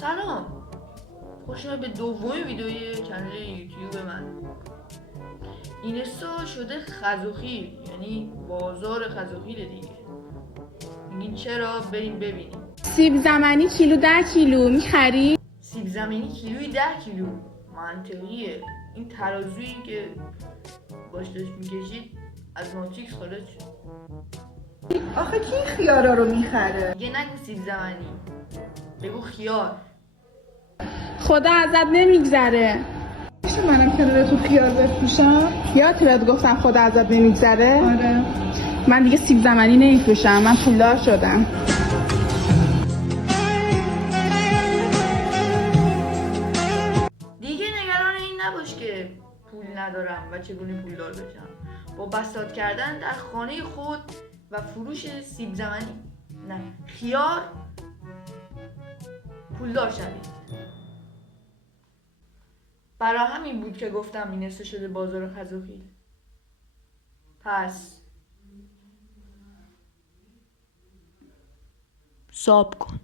سلام، خوش به دومین ویدیوی کانال یوتیوب من. اینستا شده خزوخیل، یعنی بازار خزوخیل دیگه. میگین چرا؟ بریم ببینیم. سیب زمینی کیلو 10 کیلو میخری؟ سیب زمینی کیلوی 10 کیلو منطقیه. این ترازویی که باش داشت میکشید از ماتریکس خارج شد. آخه کی خیارا رو میخره؟ دیگه نگو سیب زمینی، بگو خیار. خدا ازت نمیگذره. میشه منم کنار تو خیار بفروشم؟ یادت بهت گفتم خدا ازت نمیگذره؟ آره. من دیگه سیب زمینی نمیفروشم، من پولدار شدم. دیگه نگران این نباش که پول ندارم و چگونه پولدار بشم. با بساط کردن در خانه خود و فروش سیب زمینی، نه خیار، پولدار شوید. برای همین بود که گفتم اینستا شده بازار خزوخیل. پس ساب کن.